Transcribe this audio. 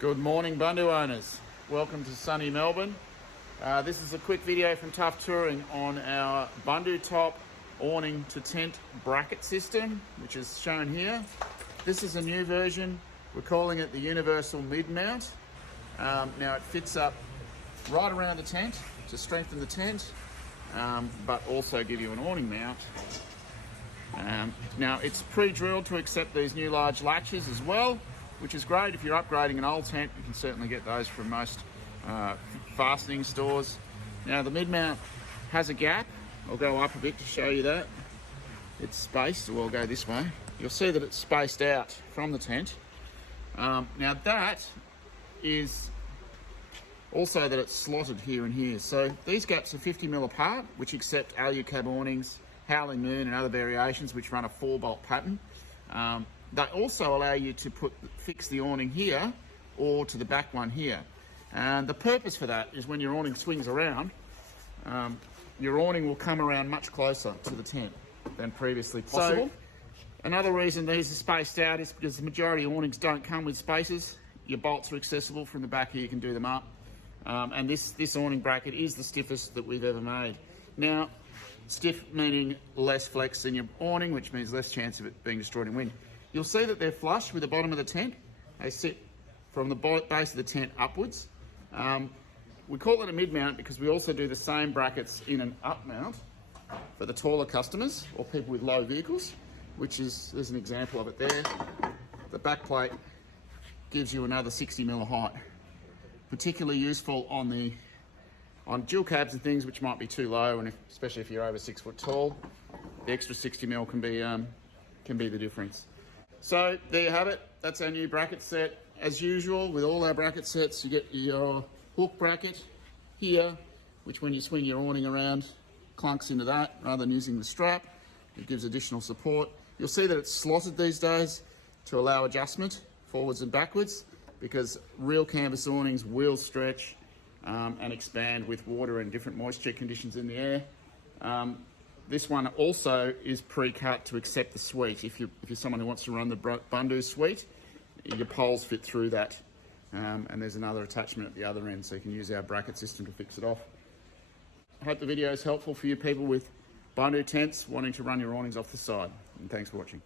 Good morning, Bundu owners. Welcome to sunny Melbourne. This is a quick video from Tough Touring on our bundutop awning to tent bracket system, which is shown here. This is a new version. We're calling it the universal mid-mount. Now it fits up right around the tent to strengthen the tent, but also give you an awning mount. Now it's pre-drilled to accept these new large latches as well, which is great. If you're upgrading an old tent, you can certainly get those from most fastening stores. Now the mid-mount has a gap. I'll go up a bit to show you that. It's spaced, so we'll go this way. You'll see that it's spaced out from the tent. Now that is also that it's slotted here and here. So these gaps are 50mm apart, which accept AU cab awnings, Howling Moon and other variations which run a 4-bolt pattern. They also allow you to fix the awning here or to the back one here. And the purpose for that is when your awning swings around, your awning will come around much closer to the tent than previously possible. So, another reason these are spaced out is because the majority of awnings don't come with spaces. Your bolts are accessible from the back here, you can do them up. And this awning bracket is the stiffest that we've ever made. Now, stiff meaning less flex than your awning, which means less chance of it being destroyed in wind. You'll see that they're flush with the bottom of the tent. They sit from the base of the tent upwards. We call it a mid-mount because we also do the same brackets in an up mount for the taller customers or people with low vehicles, there's an example of it there. The back plate gives you another 60mm height. Particularly useful on dual cabs and things which might be too low, and especially if you're over 6 foot tall, the extra 60mm can be the difference. So there you have it. That's our new bracket set. As usual with all our bracket sets, you get your hook bracket here, which when you swing your awning around, clunks into that rather than using the strap. It gives additional support. You'll see that it's slotted these days to allow adjustment forwards and backwards, because real canvas awnings will stretch and expand with water and different moisture conditions in the air. This one also is pre-cut to accept the suite. If you're someone who wants to run the Bundu suite, your poles fit through that. And there's another attachment at the other end, so you can use our bracket system to fix it off. I hope the video is helpful for you people with Bundu tents wanting to run your awnings off the side. And thanks for watching.